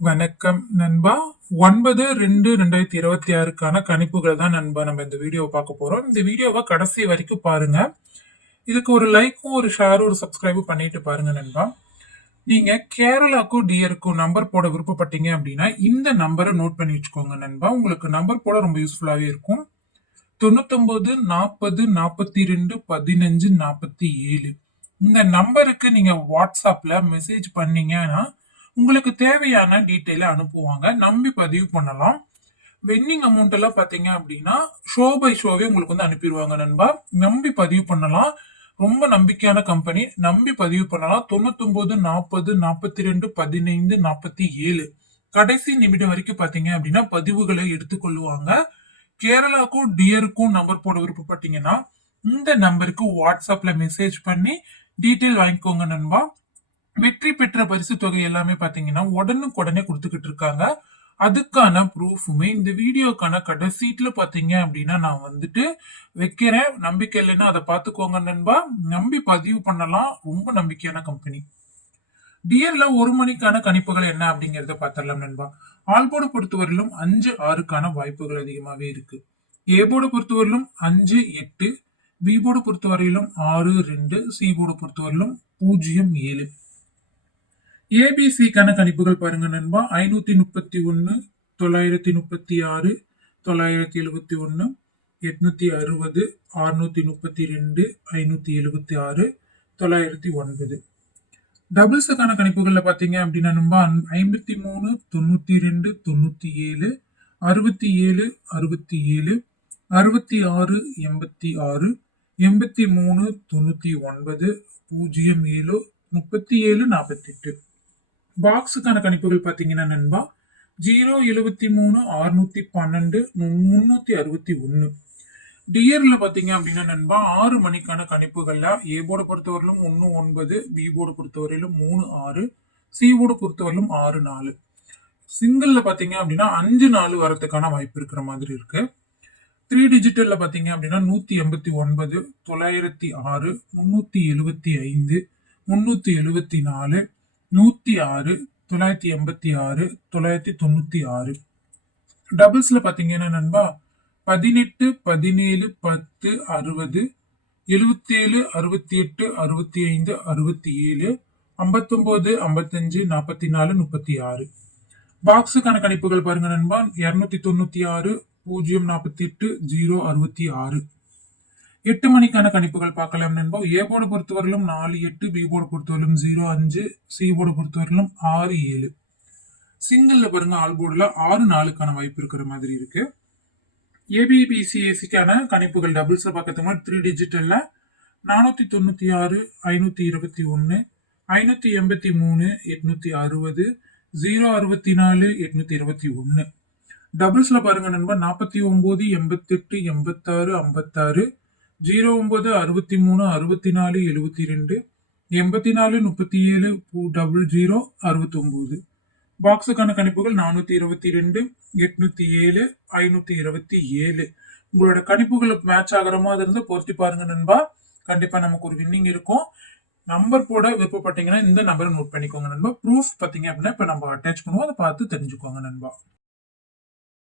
வணக்கம் நண்பா. 9/2/2026க்கான கணிப்புகள் தான் நண்பா நம்ம இந்த வீடியோவை பார்க்க போறோம். இந்த வீடியோவை கடைசி வரைக்கும் பாருங்க. இதுக்கு ஒரு லைக்கும் ஒரு ஷேரும் ஒரு சப்ஸ்கிரைபும் பண்ணிட்டு பாருங்க நண்பா. நீங்க கேரளாக்கும் டியருக்கும் நம்பர் போட விருப்பப்பட்டீங்க அப்படின்னா இந்த நம்பரை நோட் பண்ணி வச்சுக்கோங்க நண்பா. உங்களுக்கு நம்பர் போட ரொம்ப யூஸ்ஃபுல்லாவே இருக்கும். 99 40 42 15 47 இந்த நம்பருக்கு நீங்க வாட்ஸ்அப்ல மெசேஜ் பண்ணீங்கன்னா உங்களுக்கு தேவையான டீட்டெயில அனுப்புவாங்க. நம்பி பதிவு பண்ணலாம். வென்னிங் அமௌண்ட் எல்லாம் பாத்தீங்க அப்படின்னா ஷோ பை ஷோவே உங்களுக்கு வந்து அனுப்பிடுவாங்க நண்பா. நம்பி பதிவு பண்ணலாம். ரொம்ப நம்பிக்கையான கம்பெனி. நம்பி பதிவு பண்ணலாம். 99 40 42 15 47 கடைசி நிமிடம் வரைக்கும் பாத்தீங்க அப்படின்னா பதிவுகளை எடுத்துக்கொள்ளுவாங்க. கேரளாக்கும் டியருக்கும் நம்பர் போட விருப்பப்பட்டீங்கன்னா இந்த நம்பருக்கு வாட்ஸ்அப்ல மெசேஜ் பண்ணி டீட்டெயில் வாங்கிக்கோங்க நண்பா. வெற்றி பெற்ற பரிசு தொகை எல்லாமே பாத்தீங்கன்னா உடனுக்குடனே கொடுத்துக்கிட்டு இருக்காங்க. அதுக்கான ப்ரூஃபுமே இந்த வீடியோக்கான கடைசீட்ல பாத்தீங்க அப்படின்னா நான் வந்துட்டு வைக்கிறேன். நம்பிக்கை இல்லைன்னா அதை பார்த்துக்கோங்க நண்பா. நம்பி பதிவு பண்ணலாம். ரொம்ப நம்பிக்கையான கம்பெனி. டியர்ல 1 மணிக்கான கணிப்புகள் என்ன அப்படிங்கறத பார்த்துடலாம் நண்பா. ஆல்போர்டு பொறுத்தவரையிலும் 5-6க்கான வாய்ப்புகள் அதிகமாவே இருக்கு. ஏ போர்டு பொறுத்தவரையிலும் 5-8, பி போர்டு பொறுத்தவரையிலும் 6-2, சி போர்டு பொறுத்தவரையிலும் 0-7. ஏபிசிக்கான கணிப்புகள் பாருங்க நண்பா. 531, 936, 971, 860, 632, 576, 909. டபுள்ஸுக்கான கணிப்புகள்ல பாத்தீங்க அப்படின்னா நண்பா 53, 92, 97, 67, 67, 66, 86, 83, 99, 07, 37, 48. பாக்ஸுக்கான கணிப்புகள் பாத்தீங்கன்னா நண்பா 0, 73, 612, 361. டியர்ல பாத்தீங்க அப்படின்னா நண்பா 6 மணிக்கான கணிப்புகள்ல ஏ போர்டு பொறுத்தவரையிலும் 1-9, பி போர்டு பொறுத்தவரையிலும் 3-6, சி போர்டு பொறுத்தவரையிலும் 6-4. சிங்கிள்ல பாத்தீங்க அப்படின்னா 5-4 வரதுக்கான வாய்ப்பு இருக்கிற மாதிரி இருக்கு. 3 டிஜிட்டல்ல பாத்தீங்க அப்படின்னா 189, 906, 375, 374, 106, 986, 996. டபுள்ஸ்ல பாத்தீங்கன்னா நண்பா 18, 17, 10, 60, 77, 68, 65, 67, 59, 55, 44, 36. பாக்ஸுக்கான கணிப்புகள் பாருங்க நண்பா 296, 048, 066. 8 மணிக்கான கணிப்புகள் பார்க்கலாம் நண்பா. ஏ போர்டு பொறுத்தவரையிலும் 4-8, பி போர்டு பொறுத்தவரையிலும் 0-5, சி போர்டு பொறுத்தவரையிலும் 6-7. சிங்கிள்ல பாருங்க ஆல் போர்டுல 6-4க்கான வாய்ப்பு இருக்கிற மாதிரி இருக்கு. ஏபிபிசிஎஸ்சிக்கான கணிப்புகள் டபுள்ஸ்ல பார்க்கறதுக்கு 3 டிஜிட்டல்ல 496, 521, 583, 860, 064, 821. டபுள்ஸ்ல பாருங்க நண்பா 49, 88, 86, 56, 09, 63, 64, 72, 84, 37, 00, 69. பாக்ஸுக்கான கணிப்புகள் 422, 807, 527. உங்களோட கணிப்புகள் மேட்ச் ஆகிற மாதிரி இருந்து பொருத்தி பாருங்க நண்பா. கண்டிப்பா நமக்கு ஒரு வின்னிங் இருக்கும். நம்பர் போட விருப்பப்பட்டீங்கன்னா இந்த நம்பரை நோட் பண்ணிக்கோங்க நண்பா. ப்ரூஃப் பாத்தீங்க அப்படின்னா இப்ப நம்ம அட்டாச் பண்ணுவோம். அதை பார்த்து தெரிஞ்சுக்கோங்க நண்பா.